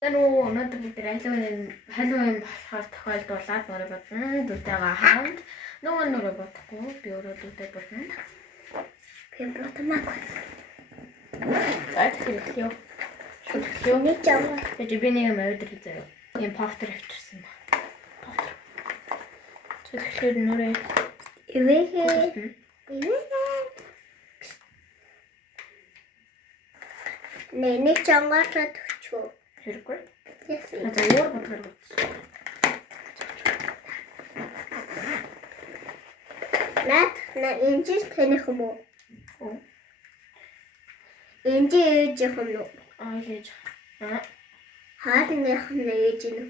Өнөөдөр бид Halloween болохоор тохиолдуулаад нөрөө бодно. Дүүтэйгээ хамт нөрөө бодохгүй би өөрөө дүүтэй бодно. Би бодмаагүй. Тэгэхээр нэг жаа. Би нэг юм өдөр заяа. Ийм повтер авчирсан ба. Повтер. Тэгэхээр нөрөө эвээ. Нэг чангаасаа төчөө. Хэрэггүй. За өөр бодгоор бодсон. На энэжил таних юм уу? Энэжил ээж юм уу? Ээж. Хаалных нь ээж нь.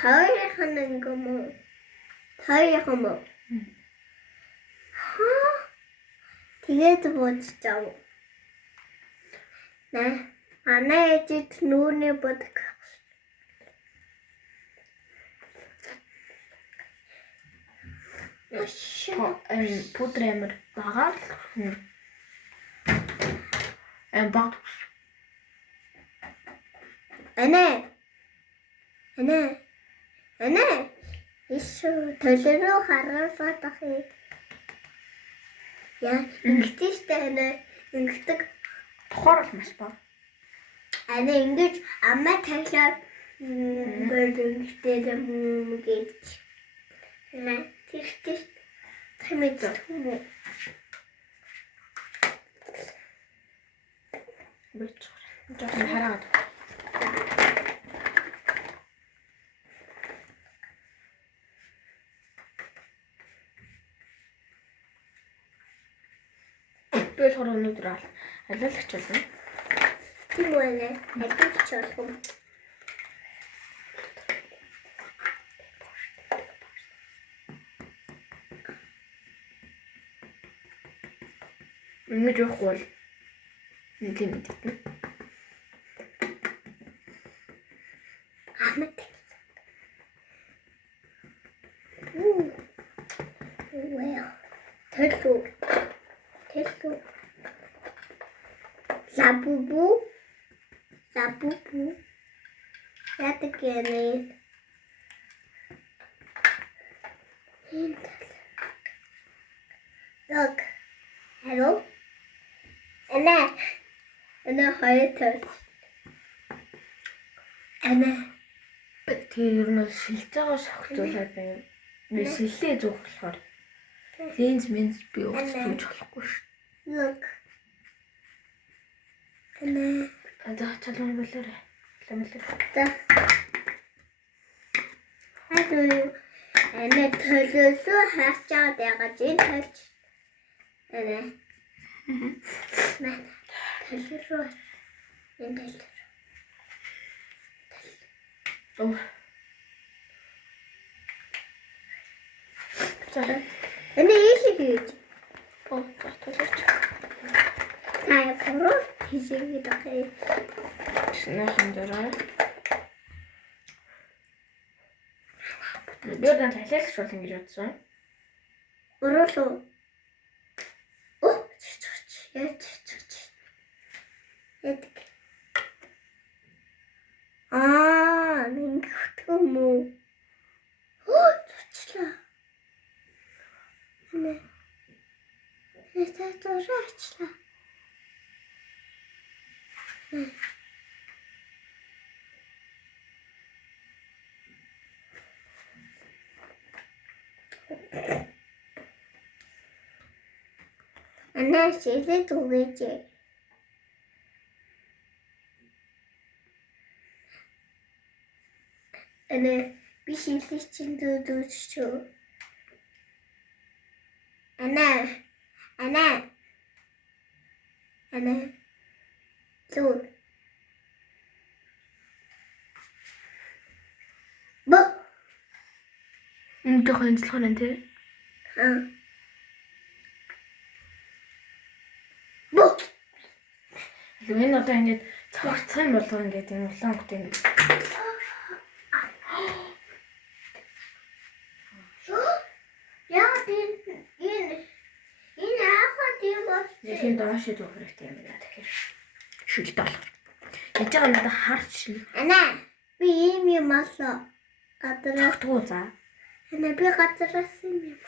Тойрох нь юм уу? Тойрох юм уу? Тэгээд бодчихав. Она ээжид нүүрний бодог. Пудр амар бага. Баг. Ana. Ишүү төлөрөө хараасаад ахыг. Яа, ингэдэг штэ ana. Ингэдэг. Тухаар маш бага. Ana ингэж аммаа таглаад гэрдээ юм гэж. На тэгтээ тэмээд юм. Бич. Жаахан хараад. Би өнөөдөр алаалагч болно. Тийм үү? Алаалагч болох. Ингэж явахгүй бол нэг юм дий. Амт. Well. Төлөв. Забубу. Яадаг юм. Look. Hello. Ana hayat. Ana. Тэр нь шилжээгээ шогтуулаад байна. Би шилээ зүүх болохоор линз минз би уусч болохгүй шүү. Look. Ana. За чалган болоорой. За. Хадуу. Ana төлөвлөө хаачаад ягаад энэ төлж. Ana. Төлөвлөө. Энэ төлөв. Oh. Sorry. Ana ийшээ. Oh, тохиолч. Аа, пoro хийжээ даа. Нэхэн дөрөө. Би одоо талиалч бол ингэж бодсон. Өрөөлөө. Оо, яач. Нэг хөтгөм үү? Оо, цочлаа. Это дурачла. Она сидит у людей. Она бишились чиндүүдүүч. Ana. Лүү. Бо. Тохиолж хонон тий. Бо. Лүн одоо ингэж цогцох юм болов ингээд юм улаангтай юм. Энэ доош идэх хэрэгтэй юм байна тэгэхээр. Шүлт бол. Яаж байгаа надад харж шин. Ана би ийм юм олоо. Гадраас Туу за. ана би гадраас юм.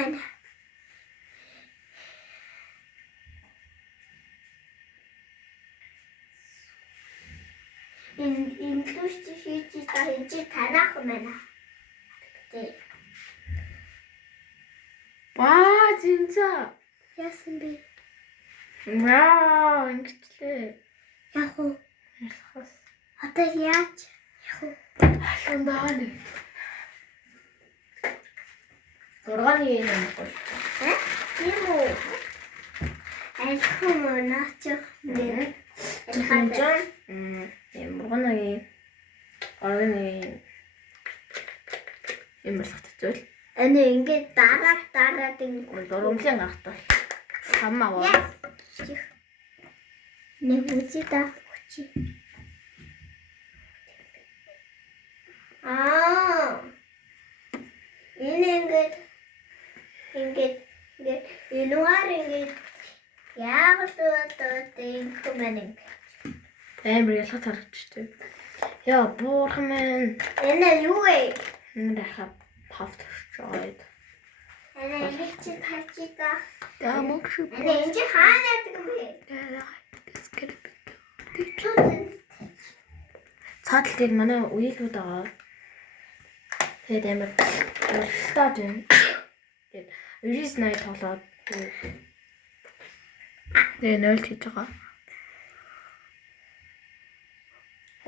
Ана инглиш хийж та хийж танах мана. Тэг. Ваа зинза. Яасан бэ? Вау ингэчлээ. Яг уу. Ялхас. Одоо яаж? Яг уу. Халуунаа нэ. Зургааны юм бол. Тийм үү? Айхуу наач нэр. Ханжан. Юм мургааны. Орны. Юм болох зүйл. Аны ингээд дараад ингээд дөрвөлэн гарахтал. Хамаа. Нэг үгүй та хүчи. Энэ ингээд энүүгээр ингээд яг л тийм хүмүүс Амар ялгаж харагдчихтэй. Яа, буурхан минь. энэ юу вэ? Энэ хаа павторчойд. Энэ чи тачита. Дамогш. Энэ чи хаана гэдэг юм бэ? Цаадлыг манай үеилүүд байгаа. Тэгээд амар уралдаад байна. Тэгээд 98 тоглоод тэгээд 0 хийж байгаа.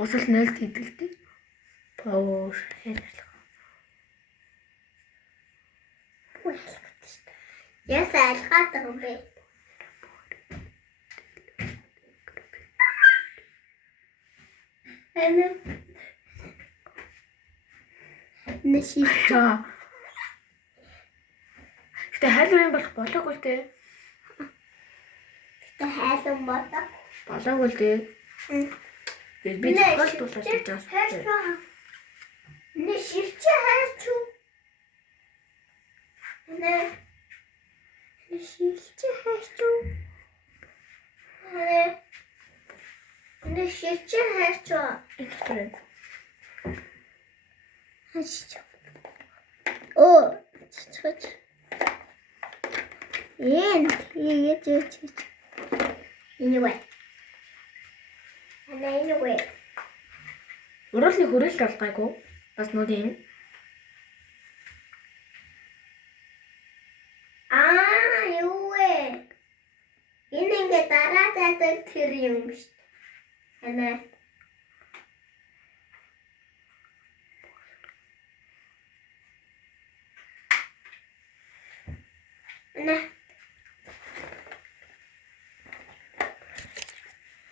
Усал 0 хийдэлтэй. Пауэр хэлэх. Яс алхаад байгаа юм бэ? Нэшица. Гэтэ хайлын болох болоогүй л дээ. Гэтэ хайлан болоо. Болоогүй л дээ. Би тоглолт дуулаад хийж байгаа. Нэшилчээ хайчуу. Нэшилчээ хайчуу. Нэшилчээ хайчуу. Энэ Хайчуу. Оо, чичгэж. Яаж. Anyway. Уралны хөрөлт болгаагүй. Бас нүдийн. Юу вэ? Энэ ингээ дараатай тэр юм биш. Ана.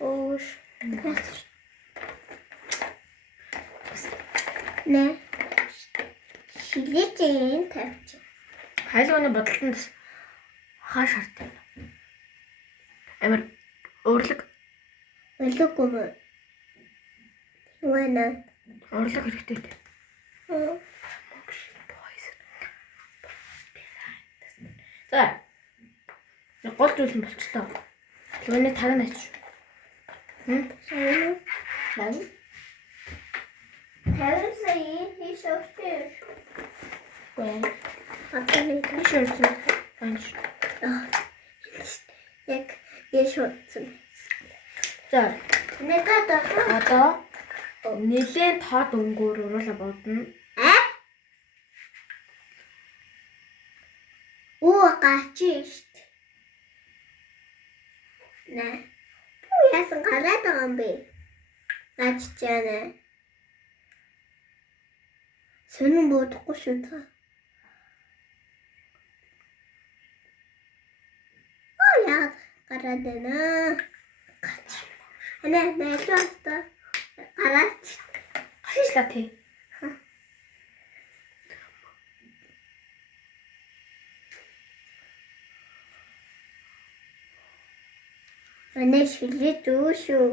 Ууш. Нэ. Шилжин тавьчих. Хайлууны бодолтонд хааш хартай. Амар уурлаг. Өлөггүй мө. Юуна. Уурлаг хэрэгтэй дээ. За. Гол зүйл нь болчлоо. Лүний таг наач. Сайн. Наа. Тавьсан хийш өгтөө. Гүй. Хатны Шүрсэн. Анш. яг яшууцсан. За. Нэгэд Одоо нэлээд тод өнгөөр уруулаа бодно. Оо гачи штт. Нэ. Бүү яасан гараад байгаа юм бэ? Гаччаана. Сонин бодохгүй шүү та. Оо яа гараад байна. Нэ чоста. Гараад. Хайшлаа тий. Нэ шилээ дүүшүү.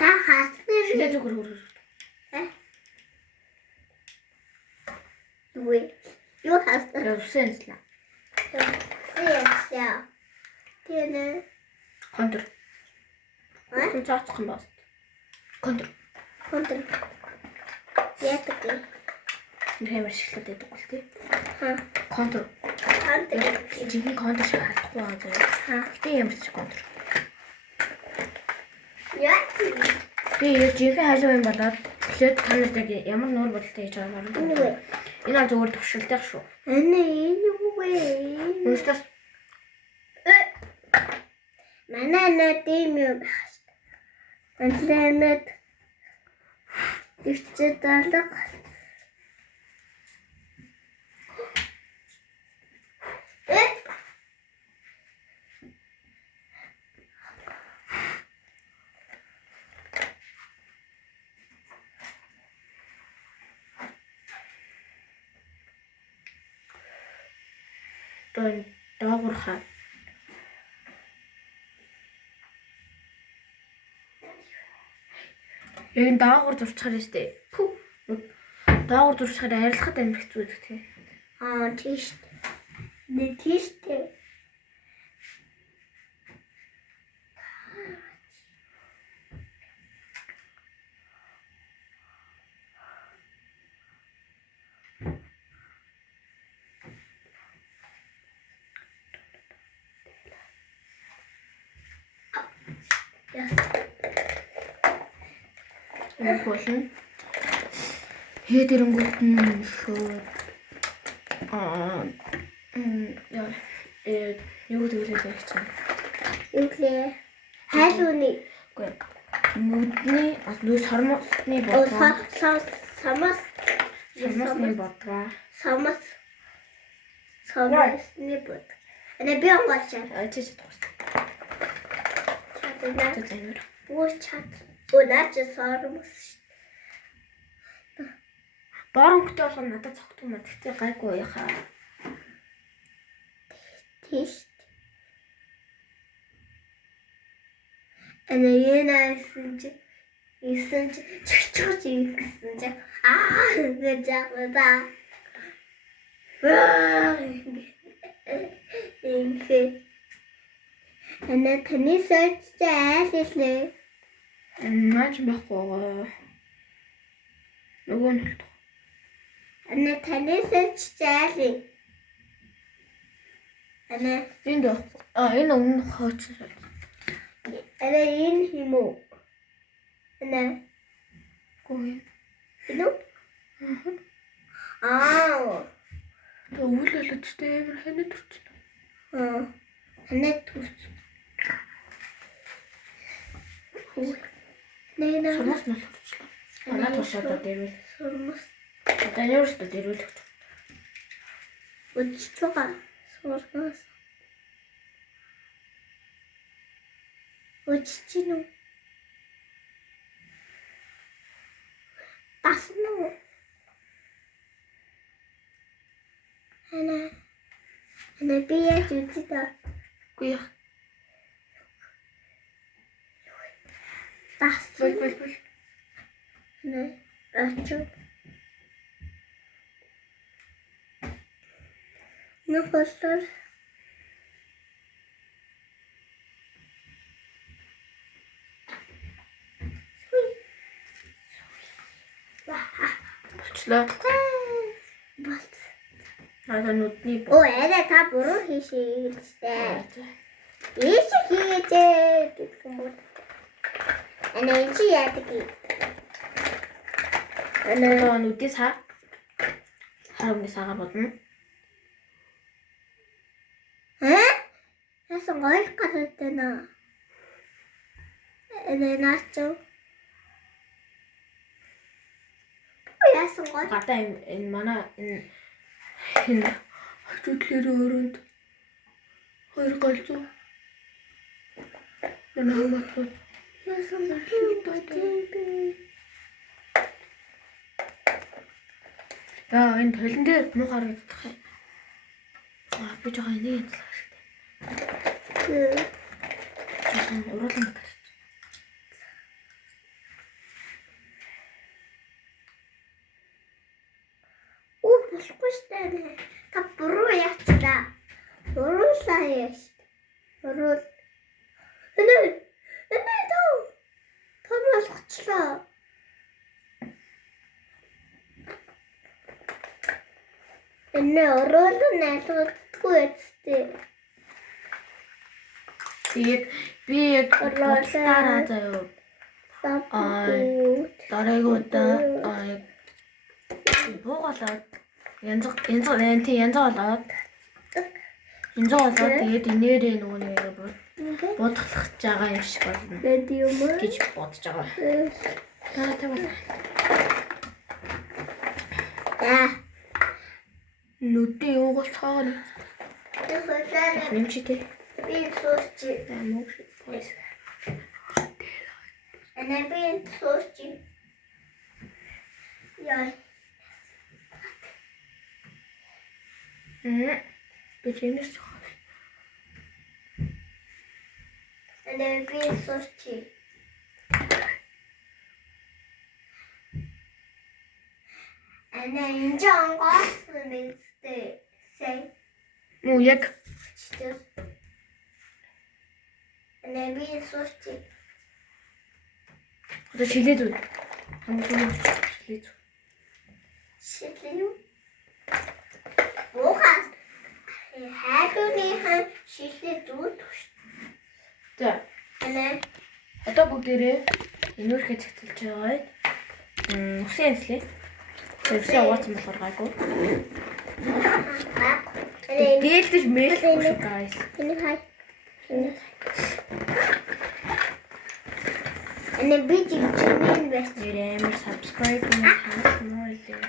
Та хасны Шилээ зүгээр хөрөөр. юу хаасан? Усан янзлаа. Яа. Тэний Контр. Хүн цаацах юм байна. Контр. Яадаг юм? Нэмэр шиглээд байдаг бол тий. Контр. Жинхэнэ контр шиг харахгүй байгаа заяа. Гэтэ ямар ч контр. Яа. Би жинхэнэ халуун юм болоод тэгэхээр та нарт ямар нуур бодолтой хийж байгааг харна. Энэ бол зүгээр төвшөлтэй шүү. Энэ юу вэ? Өөртөөс Манай тийм юм байна. Анланад дэвчээд алга. доогуурхаа. Яг даагуур зурчихаар нь штэ. Даагуур зурчихаар арилахад амир хэцүү байдаг тий. Тийш. Нэг тийштэй. Энэ болно. Хэд ирэнгүүт нь шууд юу гэдэг вэ чинь? Юу лээ? Хайлууны. Үгүй. Нүдний нүүс хормосны бодгаа. Самасны бодгаа. Самасны бод. Энэ би онгоолчаа. Чиж чадахгүй. Чадна. Тэзэнэр. Чад. Наач сормос. Боронхтой болох нь надад цогтгүй маа. Тэгтээ гайгүй яхаа. Тийш. Энэ яасан чи чичүүч юм гэсэн чи гэж яагаад энэ таны сочтой айл хэлээ. Наач байхгүй байгаа. Нөгөө нь л. Энэ таны сочтой айл. Энэ энд энэ өмнө хооч. Энэ юм уу? Энэ Гой. энэ Өвөл болчихтой амар ханад төрчихнө. ханад төрч. Нэ Сормос нь төрчлөө. Манай тушаадаа дэрвэл. сормос. Одоо юурстай дэрвэл. Өчтөга сормос. Өчтөнө. Таснаа. Ana би яаж үтээ. Үгүй яа. Тас. Бэл. Нэ. Ачаа. Нөхөөр. Болчлоо. Болт. Надад нүдний Эдэ та буруу хийшээ гэжтэй. Ийш хийжээ гэх юм бол. Энэ чи яадаг юм? нүдний саа. Харамны саагаар бодно. Яасан гойх гараад байна. Энэ наачо. Яасан гойх? Гадаа энэ манай энэ хажуудлын өрөөнд 2 голзуу. Энэ хамаатай. Яасан гойх? Яа энэ толон дээр муу харагдах юм. Би жоохон энийг хэлсэн шүү дээ. Уруулан батарч. болохгүй штэ. Та буруу яцлаа. Буруулаа яаш. Буруу. Энэ тоо. Том болгочлоо. Энэ орол найлгддаггүй үстэй. Би яг бодлоо заяа. Дараагуудаа буугалаад янз болоод тэгээд инээрээ нөгөө нэг бодглох жагаа юм шиг болно гэж бодож байгаа. Нүдний юугаас цаана. Нэмчтэй. Би суучи. Мөн шиг. Би суучи. Яа. Би чимээс. Би суучи. Энэ онгоос мэдтэй. Сэй. Муу яг. Би суучи. Одоо шилээд үү? Хамгийн шилээд үү? Шилээд үү? Бухаас хайгууныхан шилээд үү? За. Одоо бүгдээрээ энүүрхээ цэцэлж байгаа. Усын энслээ. Тэрсээ ууцсан болохоор гайгүй. Дээлдэж мэйлэхгүй шүү guys. Энэ хай. Энэ видео чимэн бэс. Нэрээр subscribe хийх юм.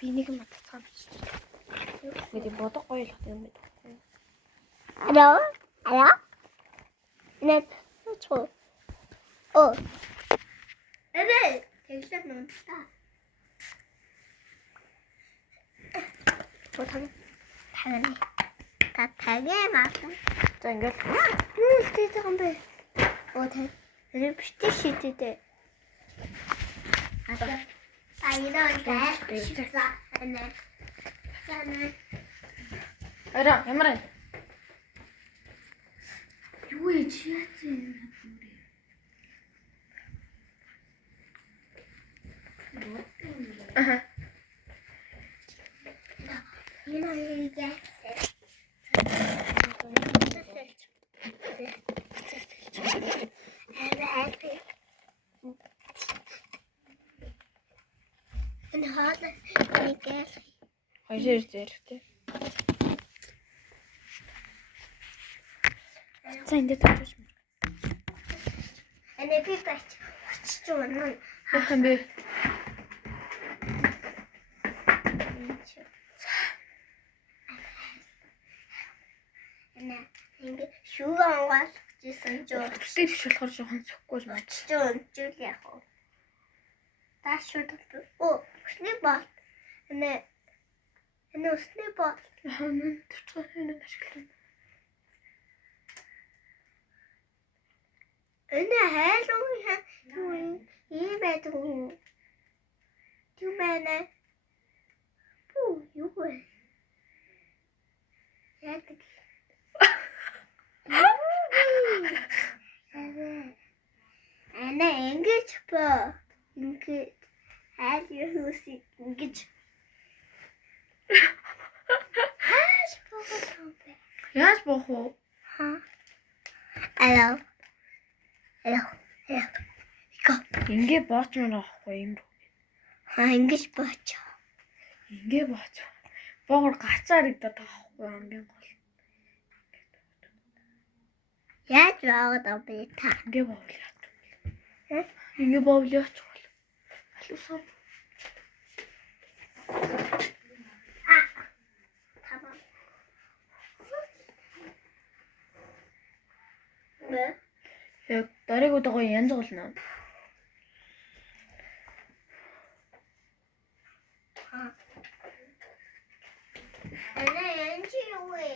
Би нэг юм матцгаа бичсэн. Бид бодох гоё л юм байна. Алло? Нет, что? О. Тэглээд нүнтаа. Тагна. Тагээ маасан. За ингээд Нүлтэй юм бэ. Энэ биштэй шидэдэ. Ара, ямар вэ? Юу яж яасан Аха. Энэ хаалт нэг Хоёр зэрэгтэй. За энэ тавьчих юм. энэ би бач очиж унаа. Яхан бэ? Ингээ шүүгэн угаалчихсан ч Өстэй биш болохоор жоохон сөхгүй л байна. очиж унжил яах вэ? Таш шууд. Өсний бол. Энэ өсний бол. Хамын төвчгөн ашиглана. Энэ хайлуу юм байдаг уу? Юу байна? Юу вэ? Яадаг. Ana ингэж ба. Ингэж айл юуси ингэж. Яаж боох вэ? Алло. Ингээ бооч мөн аахгүй юм руу. Ингэж бооч. Ингээ бооч. Боогор гацаар идэх таахгүй ангийн гол. Яаж баагаад авъя та? Ингээ боовл яах вэ? Ингээ боовл яах вэ? Алуусан. Tamam. Яг дараагуудаа янз болно. Ana yanchi юу вэ?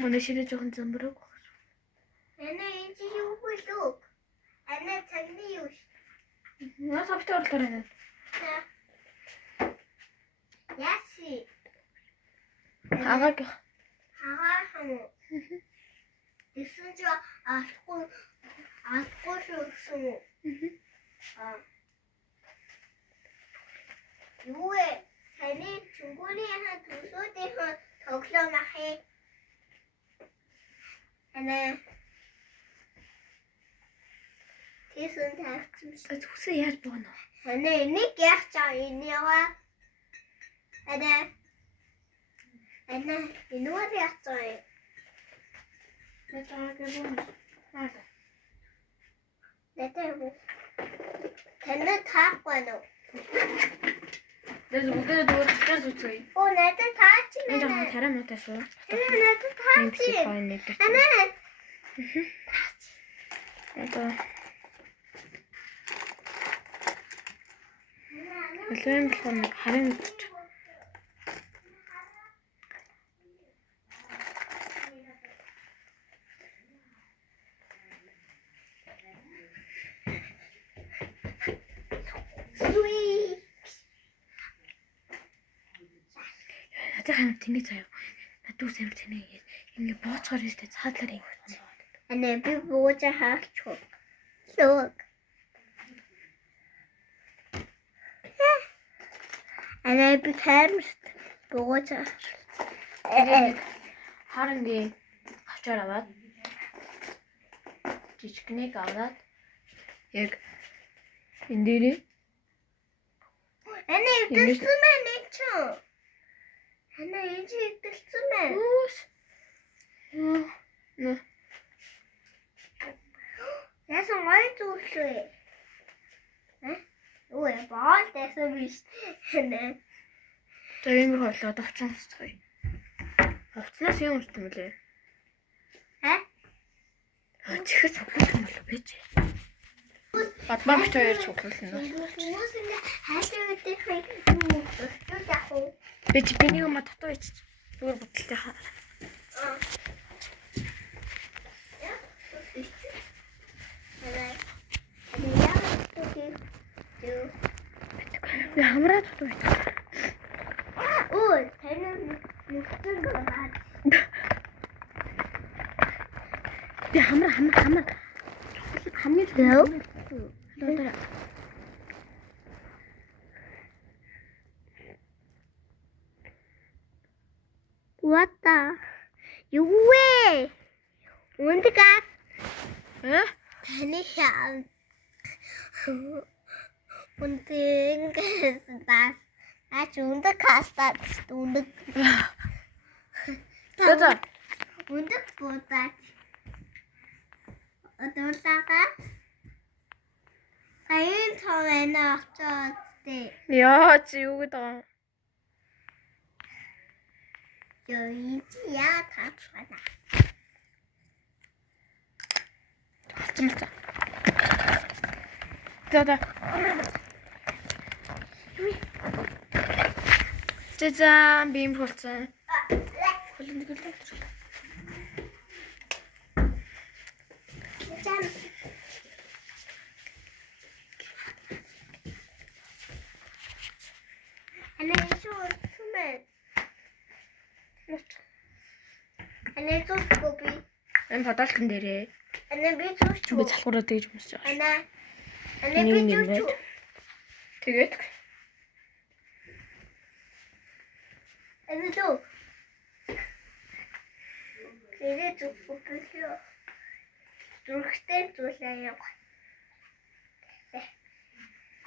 Манай ширээ жоохон замбараг. Энэ чи юу болов? Энэ цагны юу? Наас автор орлоо. Яси. Агааг. Хам. Эсвэл алахгүй шүү. Юу вэ? Таны чүгүүний ха төсөөдийнхөө тоглоом ахи. Ана. Тэсэн тавьсан шүү. Зүсээ яаж боно? Ана энийг яах чаа энэ яваа. Ана энүүр яах чаа. Нэтааг боно. Наа. Нэтаа. Тэнэ таахгүй нөө. Дэс үгээр дөрөв хатаас үгүй. Оо надад таач Энэ нэ. жоохон тарай муутай шүү. Надад таач. Ана. Одоо Үлэн болохоор нэг харин гэж. Суи. Надад хамт тэний заяа. Надад үс амир тэний ингэ бооцохоор өстэй цаадлаар ингэ. Ана би бууж хаачих. Лог. Ана би камерт бууж Харангийн авчаар аваад жижигнэг аваад яг энэ дээрээ Ана идэлсэн байна ч. Ана энэ идэлсэн байна. үс. Яасан гой зүйлээ. Өө баал дэсэн биш. Ана. За энэ хоолоо давцсан цай. Авцнаас юм урт юм лээ. Чихэс цуглах юм болов байж. Батмагч хоёр цуглах нь. Хүмүүс ингэ хайшаа гэдэг юм яах вэ? Би чи биний юм татуу ич. Зүгээр бүтэлтэй хаа. Би хамраа татуу ич. Ой, таны нүхтэн гоо. Би хамраа хамгийн чухал. What the? Юу вэ? Унтгаас. Таны яа. Унтгаас бас. Ач унтгаас унтг. За. Унтг будаа. Одоолаагаас. Аян тавана авчаад тээ. Яа чи юу гэдэг юм? Яа таачвана. Хацмалцаа. За. Зэзэн бим болцсон. Хөлөнд гэлээ. Ана ичүү сүмээ. Ана ичүү копи. Энэ подолтон дээрээ. Ана би чүү. Би залхуураа тэгж өмсөж байгаа. Ана би чүү. Тэгээд Ана чүү. Тэрэ чүү копиё. Зүрхтэй зүйлээ яа.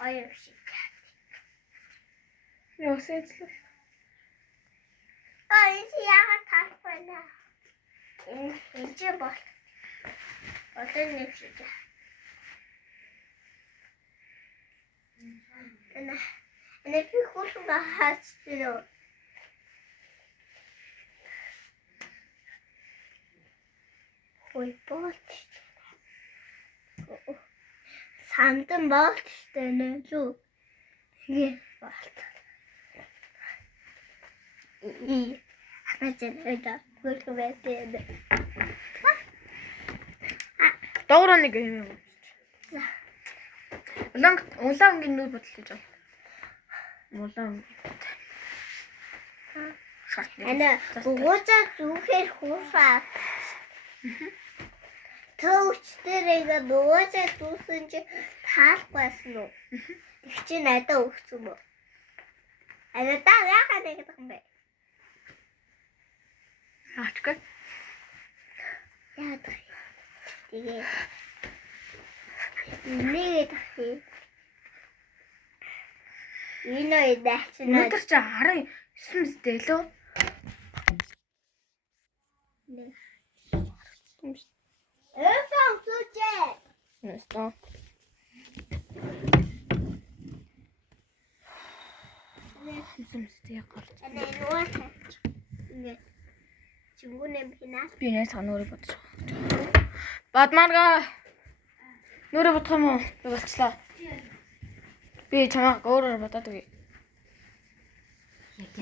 Аяа шиг. Ясэцлээ. Энэ яа таахгүй. Энэ бол. Одоо нэг шиг. Ана би хурдан хаачихлаа. Ой болт. Сандан болт штэ нэ лүү. болт. Хаач энэ Гүрхэн байдаг. Доогоор нэг юм. Улаангийн нүүр бодол гэж байна. Улаан. Ана бугуучаа зүүхээр хуушаа. Төвчтэрээ бугуучаа зүүсэн чи таалбасан уу? Тэг чи надад өгсөн мө. Ана та яахаа гэдэг юм бэ? Аачка. Яадаг. Тэгээ. Нэг тахи. Иноо идэгчнаа. Өнөөдөр чи 19 мэстэй лөө. Эфэн сүчээ. Нэстэ. Мэстэй гарч. Ана нуа тач. Ингээ. Чингүнэ пинас. Би яа санаа өөрөө бодож байгаа. Бадмарга. Нүрэ бодох юм уу? Би болчлаа. Би чамаа өөрөөр бодоод үгүй.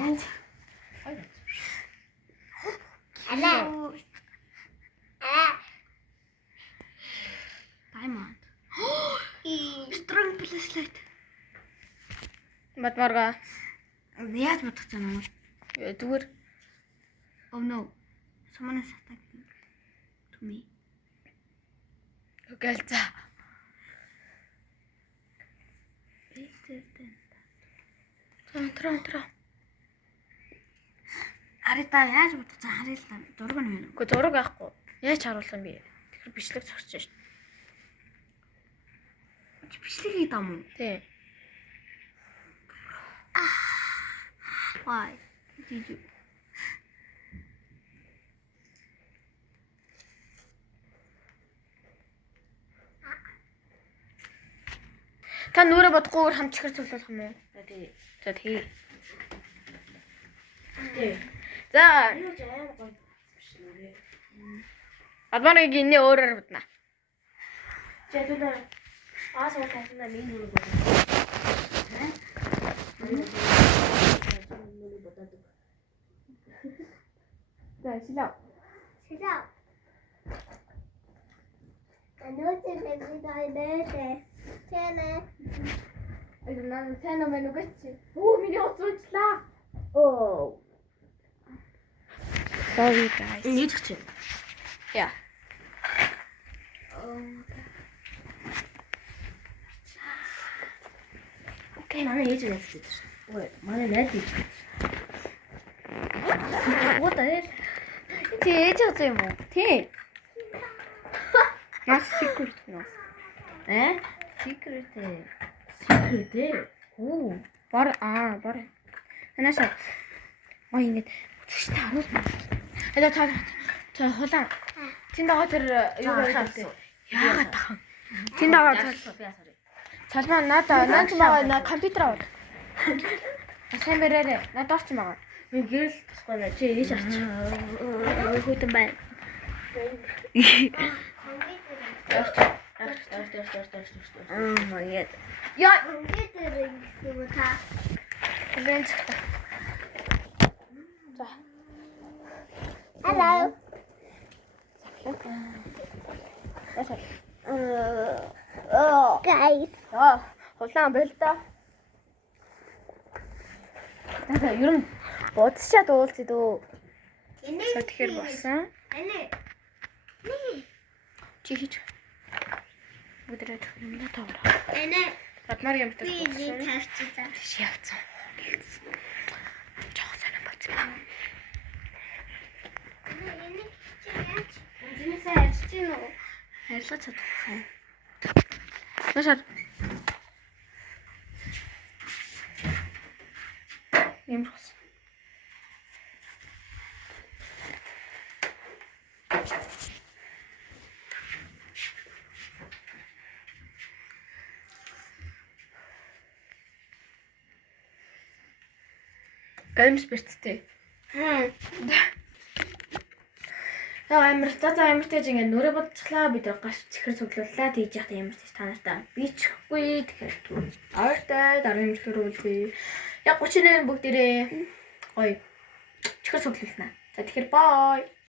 Яг. Ана. Diamond. Strong flashlight. Бадмарга. Яаж бодох юм бэ? Зүгээр. Oh no. Someone is attacking to me. Гэлза. Тра. Арита яаж бодож харъя л да. Зураг нь байна. Гэхдээ зураг авахгүй. Яаж харуулах юм бэ? Тэгэхээр бичлэг зогсож шээ. Бичлэг хийх юм уу? Тий. Why did you? Та нүрэ бодохгүйгээр хамт чихэр цуглуулах юм уу? Тий. За тий. За. Адманыг инээ өөрөөр бодно. Жадуна. Асуу тасна минь нүрэ бодно. За силаа. Ануутай бэбидайдээ. Тэна. Эднаа тэна мэнэ гэчи. Оо миний уцуучлаа. Оо. Sorry guys. Энийг ч. Yeah. Окей, манай ээж нэстэй. Ой, манай найз ээж. What the hell? Ти ээж хаа юм уу? Тий. Яс secret нөө. Secret. Оо, бар. Анааша. Ой ингэж өчтэй харуулна. Эдэ та хулаа. Тэнд байгаа тэр юу гэдэг. Яагаад тахаа? Тэнд байгаа цалмаа наад байгаа компьютер аваад. Сайн бэрээрээ. Наад орч байгаа. Би гэрэл тусгүй наа чи ээж арч. Хөтөн байна. Oh my god. Яа, Компьютер гэсэн үү та? лэнц. За. Hello. Guys. Хулаан байл та. Та ер нь бодсчаад уулзъя дөө. Тэгэхээр болсон. Чи хийж. Өдрөд минь тавра. Бадмар юм Би нэг тавьчихсан. Чи явцсан. Жоо санаа бацгаа. Энийг чи яаж? Энийг хайрчин уу? Хайрлаж чадах. Нашаа. Ямархас. Амсбэрттэй. Амартай ингээ нүрэ бодчихлаа бид гаш чихэр цуглууллаа тэгж яхад ямар ч танартай би чихгүй тэгэхээр ойртой дараа чихэр үлдээ яг 38 бүгдээрээ гоё чихэр цуглуулнаа За тэгэхээр bye.